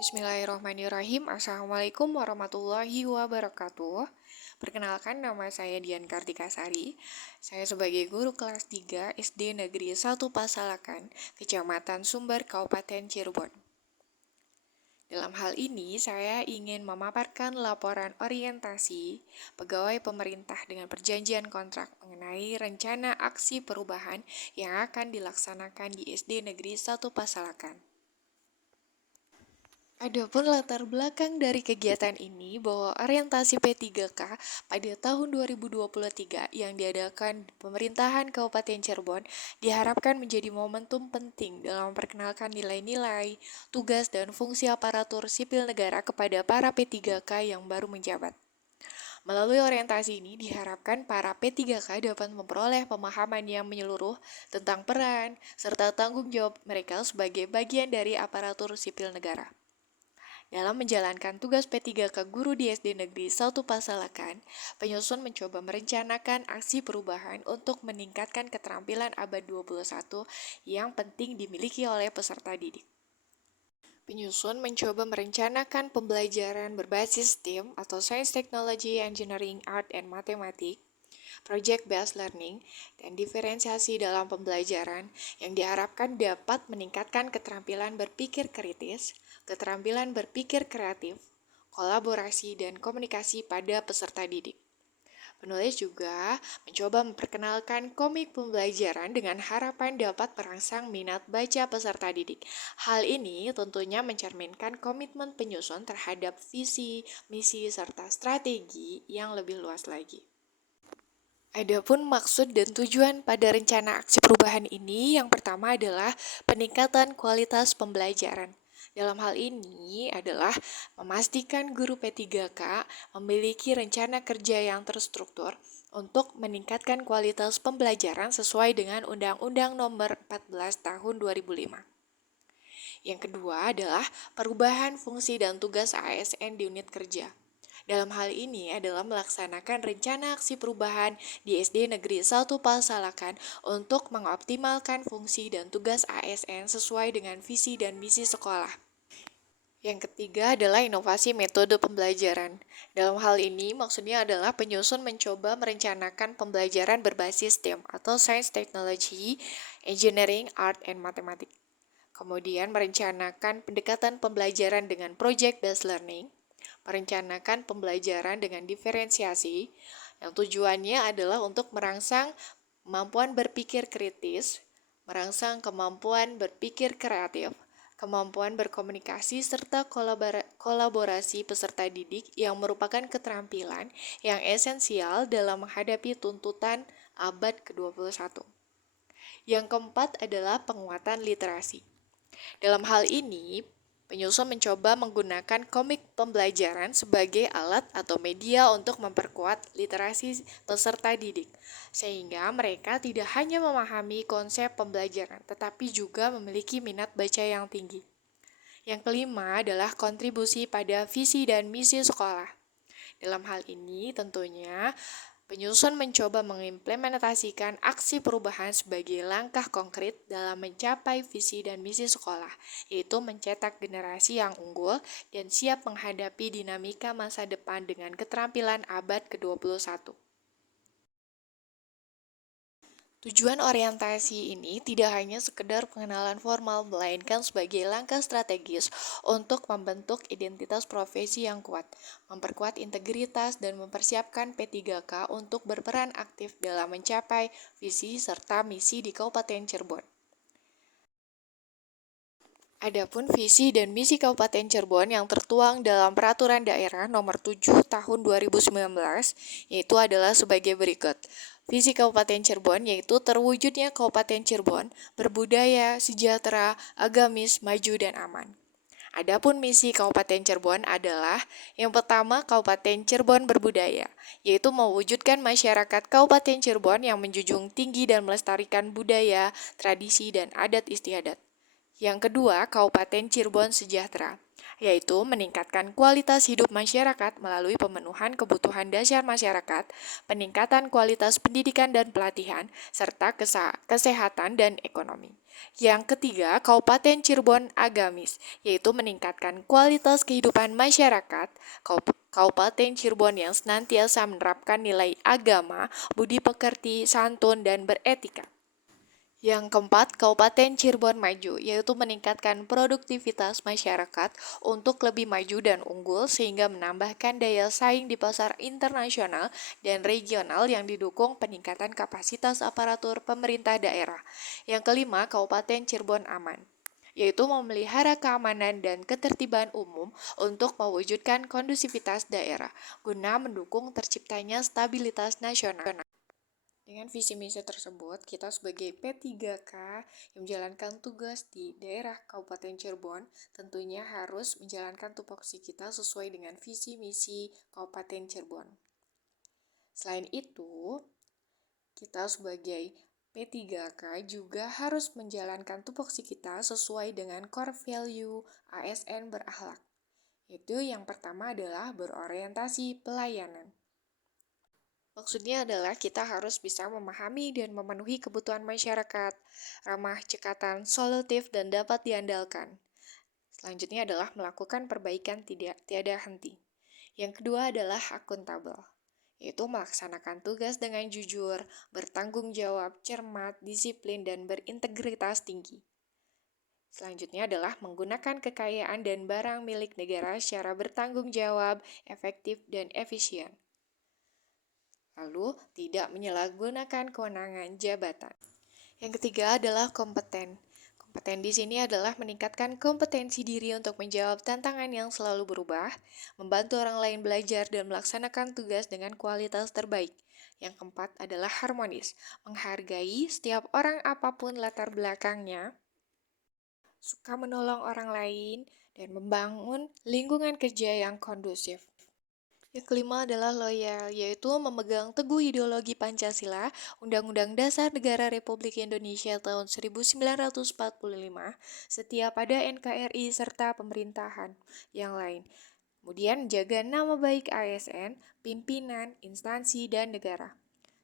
Bismillahirrahmanirrahim. Assalamualaikum warahmatullahi wabarakatuh. Perkenalkan, nama saya Dian Kartikasari. Saya sebagai guru kelas 3 SD Negeri 1 Pasalakan, Kecamatan Sumber, Kabupaten Cirebon. Dalam hal ini, saya ingin memaparkan laporan orientasi pegawai pemerintah dengan perjanjian kontrak mengenai rencana aksi perubahan yang akan dilaksanakan di SD Negeri 1 Pasalakan. Adapun latar belakang dari kegiatan ini bahwa orientasi P3K pada tahun 2023 yang diadakan di pemerintahan Kabupaten Cirebon diharapkan menjadi momentum penting dalam memperkenalkan nilai-nilai, tugas, dan fungsi aparatur sipil negara kepada para P3K yang baru menjabat. Melalui orientasi ini diharapkan para P3K dapat memperoleh pemahaman yang menyeluruh tentang peran serta tanggung jawab mereka sebagai bagian dari aparatur sipil negara. Dalam menjalankan tugas P3K guru di SD Negeri 1 Pasalakan, penyusun mencoba merencanakan aksi perubahan untuk meningkatkan keterampilan abad 21 yang penting dimiliki oleh peserta didik. Penyusun mencoba merencanakan pembelajaran berbasis STEM atau Science, Technology, Engineering, Art, and Mathematics, project-based learning, dan diferensiasi dalam pembelajaran yang diharapkan dapat meningkatkan keterampilan berpikir kritis, keterampilan berpikir kreatif, kolaborasi, dan komunikasi pada peserta didik. Penulis juga mencoba memperkenalkan komik pembelajaran dengan harapan dapat merangsang minat baca peserta didik. Hal ini tentunya mencerminkan komitmen penyusun terhadap visi, misi, serta strategi yang lebih luas lagi. Adapun maksud dan tujuan pada rencana aksi perubahan ini, yang pertama adalah peningkatan kualitas pembelajaran. Dalam hal ini adalah memastikan guru P3K memiliki rencana kerja yang terstruktur untuk meningkatkan kualitas pembelajaran sesuai dengan Undang-Undang Nomor 14 Tahun 2005. Yang kedua adalah perubahan fungsi dan tugas ASN di unit kerja. Dalam hal ini adalah melaksanakan rencana aksi perubahan di SD Negeri 1 Pasalakan untuk mengoptimalkan fungsi dan tugas ASN sesuai dengan visi dan misi sekolah. Yang ketiga adalah inovasi metode pembelajaran. Dalam hal ini maksudnya adalah penyusun mencoba merencanakan pembelajaran berbasis STEM atau Science, Technology, Engineering, Art, and Mathematics. Kemudian merencanakan pendekatan pembelajaran dengan project-based learning, merencanakan pembelajaran dengan diferensiasi, yang tujuannya adalah untuk merangsang kemampuan berpikir kritis, merangsang kemampuan berpikir kreatif, kemampuan berkomunikasi, serta kolaborasi peserta didik yang merupakan keterampilan yang esensial dalam menghadapi tuntutan abad ke-21. Yang keempat adalah penguatan literasi. Dalam hal ini, penyusun mencoba menggunakan komik pembelajaran sebagai alat atau media untuk memperkuat literasi peserta didik, sehingga mereka tidak hanya memahami konsep pembelajaran, tetapi juga memiliki minat baca yang tinggi. Yang kelima adalah kontribusi pada visi dan misi sekolah. Dalam hal ini tentunya penyusun mencoba mengimplementasikan aksi perubahan sebagai langkah konkret dalam mencapai visi dan misi sekolah, yaitu mencetak generasi yang unggul dan siap menghadapi dinamika masa depan dengan keterampilan abad ke-21. Tujuan orientasi ini tidak hanya sekedar pengenalan formal, melainkan sebagai langkah strategis untuk membentuk identitas profesi yang kuat, memperkuat integritas, dan mempersiapkan P3K untuk berperan aktif dalam mencapai visi serta misi di Kabupaten Cirebon. Adapun visi dan misi Kabupaten Cirebon yang tertuang dalam Peraturan Daerah Nomor 7 Tahun 2019 yaitu adalah sebagai berikut. Visi Kabupaten Cirebon yaitu terwujudnya Kabupaten Cirebon berbudaya, sejahtera, agamis, maju, dan aman. Adapun misi Kabupaten Cirebon adalah yang pertama, Kabupaten Cirebon berbudaya, yaitu mewujudkan masyarakat Kabupaten Cirebon yang menjunjung tinggi dan melestarikan budaya, tradisi, dan adat istiadat. Yang kedua, Kabupaten Cirebon sejahtera. yaitu meningkatkan kualitas hidup masyarakat melalui pemenuhan kebutuhan dasar masyarakat, peningkatan kualitas pendidikan dan pelatihan, serta kesehatan dan ekonomi. Yang ketiga, Kabupaten Cirebon agamis, yaitu meningkatkan kualitas kehidupan masyarakat. Kabupaten Cirebon yang senantiasa menerapkan nilai agama, budi pekerti, santun, dan beretika. Yang keempat, Kabupaten Cirebon maju, yaitu meningkatkan produktivitas masyarakat untuk lebih maju dan unggul sehingga menambahkan daya saing di pasar internasional dan regional yang didukung peningkatan kapasitas aparatur pemerintah daerah. Yang kelima, Kabupaten Cirebon aman, yaitu memelihara keamanan dan ketertiban umum untuk mewujudkan kondusivitas daerah, guna mendukung terciptanya stabilitas nasional. Dengan visi misi tersebut, kita sebagai P3K yang menjalankan tugas di daerah Kabupaten Cirebon tentunya harus menjalankan tupoksi kita sesuai dengan visi misi Kabupaten Cirebon. Selain itu, kita sebagai P3K juga harus menjalankan tupoksi kita sesuai dengan core value ASN berakhlak. Itu yang pertama adalah berorientasi pelayanan. Maksudnya adalah kita harus bisa memahami dan memenuhi kebutuhan masyarakat, ramah cekatan, solutif, dan dapat diandalkan. Selanjutnya adalah melakukan perbaikan tiada henti. Yang kedua adalah akuntabel, yaitu melaksanakan tugas dengan jujur, bertanggung jawab, cermat, disiplin, dan berintegritas tinggi. Selanjutnya adalah menggunakan kekayaan dan barang milik negara secara bertanggung jawab, efektif, dan efisien. Lalu, tidak menyalahgunakan kewenangan jabatan. Yang ketiga adalah kompeten. Kompeten di sini adalah meningkatkan kompetensi diri untuk menjawab tantangan yang selalu berubah, membantu orang lain belajar dan melaksanakan tugas dengan kualitas terbaik. Yang keempat adalah harmonis, menghargai setiap orang apapun latar belakangnya, suka menolong orang lain, dan membangun lingkungan kerja yang kondusif. Yang kelima adalah loyal, yaitu memegang teguh ideologi Pancasila, Undang-Undang Dasar Negara Republik Indonesia tahun 1945, setia pada NKRI serta pemerintahan yang lain. Kemudian jaga nama baik ASN, pimpinan, instansi, dan negara.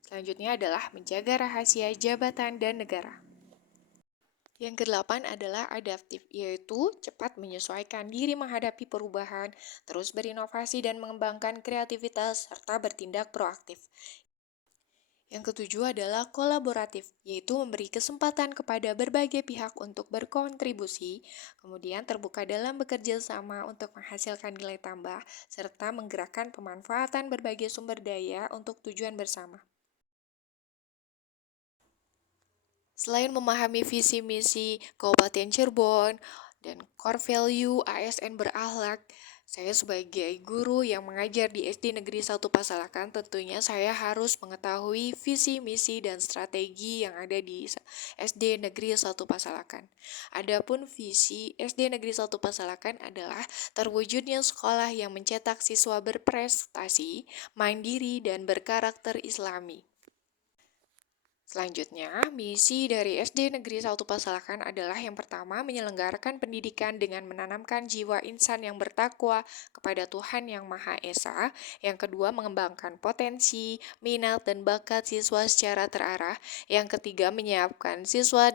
Selanjutnya adalah menjaga rahasia jabatan dan negara. Yang kedelapan adalah adaptif, yaitu cepat menyesuaikan diri menghadapi perubahan, terus berinovasi dan mengembangkan kreativitas, serta bertindak proaktif. Yang ketujuh adalah kolaboratif, yaitu memberi kesempatan kepada berbagai pihak untuk berkontribusi, kemudian terbuka dalam bekerja sama untuk menghasilkan nilai tambah, serta menggerakkan pemanfaatan berbagai sumber daya untuk tujuan bersama. Selain memahami visi misi Kabupaten Cirebon dan core value ASN berakhlak, saya sebagai guru yang mengajar di SD Negeri 1 Pasalakan tentunya saya harus mengetahui visi misi dan strategi yang ada di SD Negeri 1 Pasalakan. Adapun visi SD Negeri 1 Pasalakan adalah terwujudnya sekolah yang mencetak siswa berprestasi, mandiri, dan berkarakter Islami. Selanjutnya, misi dari SD Negeri 1 Pasalakan adalah yang pertama, menyelenggarakan pendidikan dengan menanamkan jiwa insan yang bertakwa kepada Tuhan Yang Maha Esa. Yang kedua, mengembangkan potensi, minat, dan bakat siswa secara terarah. Yang ketiga, menyiapkan siswa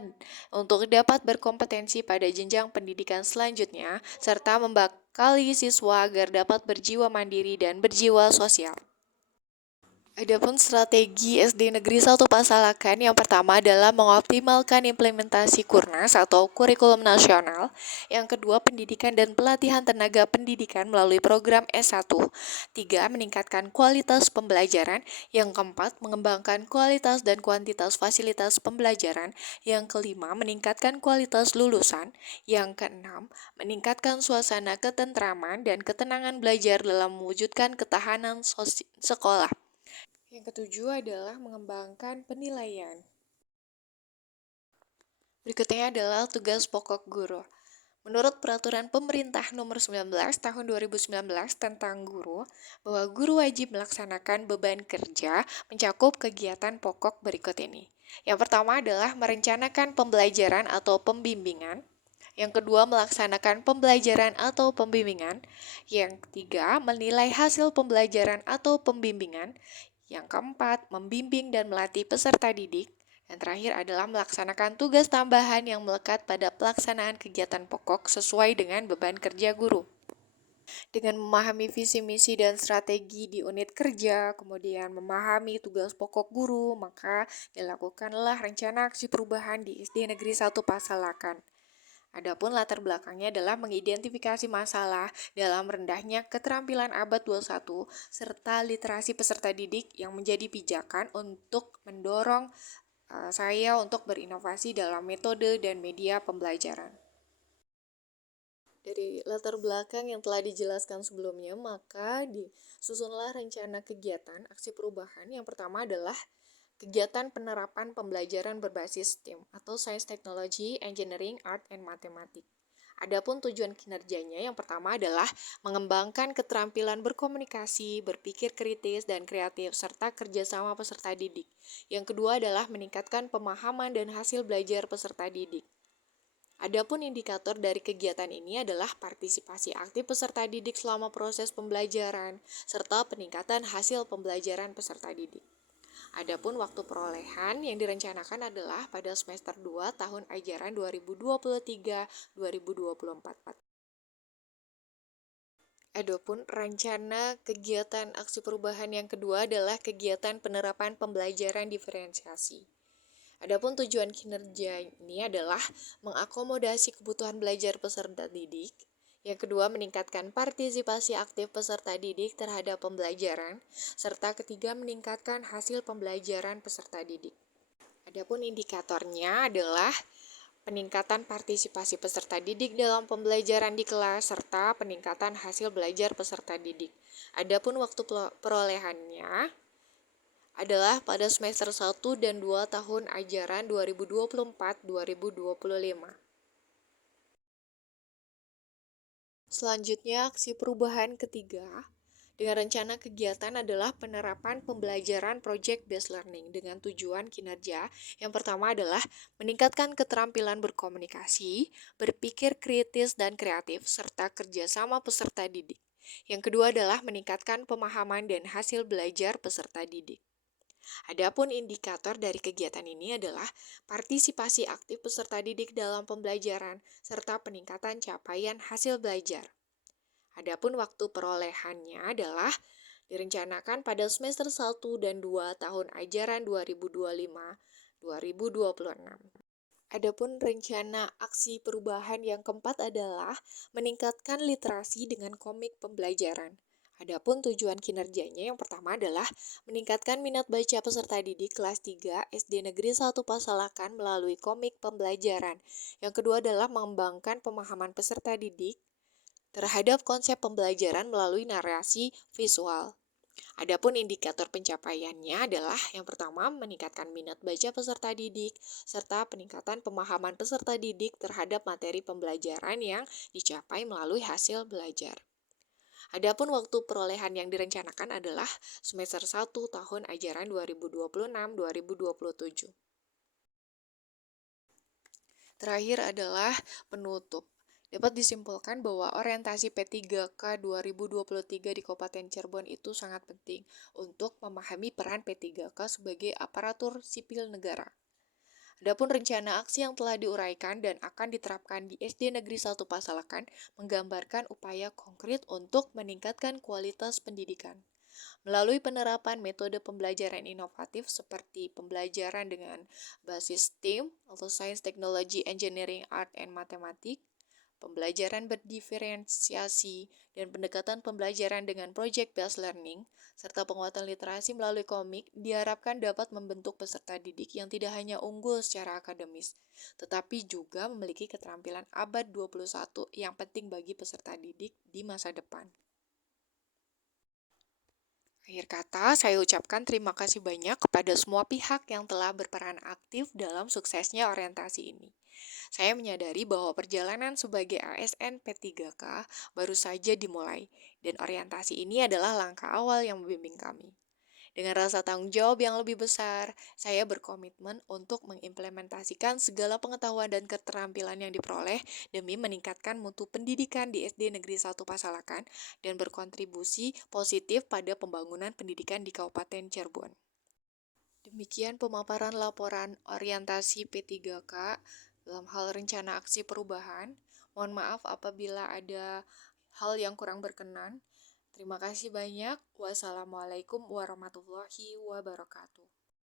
untuk dapat berkompetensi pada jenjang pendidikan selanjutnya, serta membekali siswa agar dapat berjiwa mandiri dan berjiwa sosial. Adapun strategi SD Negeri 1 Pasalakan yang pertama adalah mengoptimalkan implementasi Kurnas atau kurikulum nasional. Yang kedua, pendidikan dan pelatihan tenaga pendidikan melalui program S1. Tiga, meningkatkan kualitas pembelajaran. Yang keempat, mengembangkan kualitas dan kuantitas fasilitas pembelajaran. Yang kelima, meningkatkan kualitas lulusan. Yang keenam, meningkatkan suasana ketentraman dan ketenangan belajar dalam mewujudkan ketahanan sekolah. Yang ketujuh adalah mengembangkan penilaian. Berikutnya adalah tugas pokok guru. Menurut Peraturan Pemerintah Nomor 19 Tahun 2019 tentang guru, bahwa guru wajib melaksanakan beban kerja mencakup kegiatan pokok berikut ini. Yang pertama adalah merencanakan pembelajaran atau pembimbingan. Yang kedua, melaksanakan pembelajaran atau pembimbingan. Yang ketiga, menilai hasil pembelajaran atau pembimbingan. Yang keempat, membimbing dan melatih peserta didik. Yang terakhir adalah melaksanakan tugas tambahan yang melekat pada pelaksanaan kegiatan pokok sesuai dengan beban kerja guru. Dengan memahami visi misi dan strategi di unit kerja, kemudian memahami tugas pokok guru, maka dilakukanlah rencana aksi perubahan di SD Negeri 1 Pasalakan. Adapun latar belakangnya adalah mengidentifikasi masalah dalam rendahnya keterampilan abad 21 serta literasi peserta didik yang menjadi pijakan untuk mendorong saya untuk berinovasi dalam metode dan media pembelajaran. Dari latar belakang yang telah dijelaskan sebelumnya, maka disusunlah rencana kegiatan aksi perubahan. Yang pertama adalah kegiatan penerapan pembelajaran berbasis STEM atau Science, Technology, Engineering, Art, and Mathematics. Adapun tujuan kinerjanya yang pertama adalah mengembangkan keterampilan berkomunikasi, berpikir kritis dan kreatif, serta kerjasama peserta didik. Yang kedua adalah meningkatkan pemahaman dan hasil belajar peserta didik. Adapun indikator dari kegiatan ini adalah partisipasi aktif peserta didik selama proses pembelajaran, serta peningkatan hasil pembelajaran peserta didik. Adapun waktu perolehan yang direncanakan adalah pada semester 2 tahun ajaran 2023-2024. Adapun rencana kegiatan aksi perubahan yang kedua adalah kegiatan penerapan pembelajaran diferensiasi. Adapun tujuan kinerja ini adalah mengakomodasi kebutuhan belajar peserta didik. Yang kedua, meningkatkan partisipasi aktif peserta didik terhadap pembelajaran, serta ketiga, meningkatkan hasil pembelajaran peserta didik. Adapun indikatornya adalah peningkatan partisipasi peserta didik dalam pembelajaran di kelas, serta peningkatan hasil belajar peserta didik. Adapun waktu perolehannya adalah pada semester 1 dan 2 tahun ajaran 2024-2025. Selanjutnya, aksi perubahan ketiga dengan rencana kegiatan adalah penerapan pembelajaran project based learning dengan tujuan kinerja. Yang pertama adalah meningkatkan keterampilan berkomunikasi, berpikir kritis dan kreatif, serta kerjasama peserta didik. Yang kedua adalah meningkatkan pemahaman dan hasil belajar peserta didik. Adapun indikator dari kegiatan ini adalah partisipasi aktif peserta didik dalam pembelajaran serta peningkatan capaian hasil belajar. Adapun waktu perolehannya adalah direncanakan pada semester 1 dan 2 tahun ajaran 2025-2026. Adapun rencana aksi perubahan yang keempat adalah meningkatkan literasi dengan komik pembelajaran. Adapun tujuan kinerjanya yang pertama adalah meningkatkan minat baca peserta didik kelas 3 SD Negeri 1 Pasalakan melalui komik pembelajaran. Yang kedua adalah mengembangkan pemahaman peserta didik terhadap konsep pembelajaran melalui narasi visual. Adapun indikator pencapaiannya adalah yang pertama meningkatkan minat baca peserta didik serta peningkatan pemahaman peserta didik terhadap materi pembelajaran yang dicapai melalui hasil belajar. Adapun waktu perolehan yang direncanakan adalah semester 1 tahun ajaran 2026-2027. Terakhir adalah penutup. Dapat disimpulkan bahwa orientasi P3K 2023 di Kabupaten Cirebon itu sangat penting untuk memahami peran P3K sebagai aparatur sipil negara. Adapun rencana aksi yang telah diuraikan dan akan diterapkan di SD Negeri 1 Pasalakan menggambarkan upaya konkret untuk meningkatkan kualitas pendidikan. Melalui penerapan metode pembelajaran inovatif seperti pembelajaran dengan basis STEM atau Science, Technology, Engineering, Art, and Mathematics, pembelajaran berdiferensiasi, dan pendekatan pembelajaran dengan project-based learning, serta penguatan literasi melalui komik diharapkan dapat membentuk peserta didik yang tidak hanya unggul secara akademis, tetapi juga memiliki keterampilan abad 21 yang penting bagi peserta didik di masa depan. Akhir kata, saya ucapkan terima kasih banyak kepada semua pihak yang telah berperan aktif dalam suksesnya orientasi ini. Saya menyadari bahwa perjalanan sebagai ASN P3K baru saja dimulai, dan orientasi ini adalah langkah awal yang membimbing kami. Dengan rasa tanggung jawab yang lebih besar, saya berkomitmen untuk mengimplementasikan segala pengetahuan dan keterampilan yang diperoleh demi meningkatkan mutu pendidikan di SD Negeri 1 Pasalakan dan berkontribusi positif pada pembangunan pendidikan di Kabupaten Cirebon. Demikian pemaparan laporan orientasi P3K dalam hal rencana aksi perubahan. Mohon maaf apabila ada hal yang kurang berkenan. Terima kasih banyak. Wassalamualaikum warahmatullahi wabarakatuh.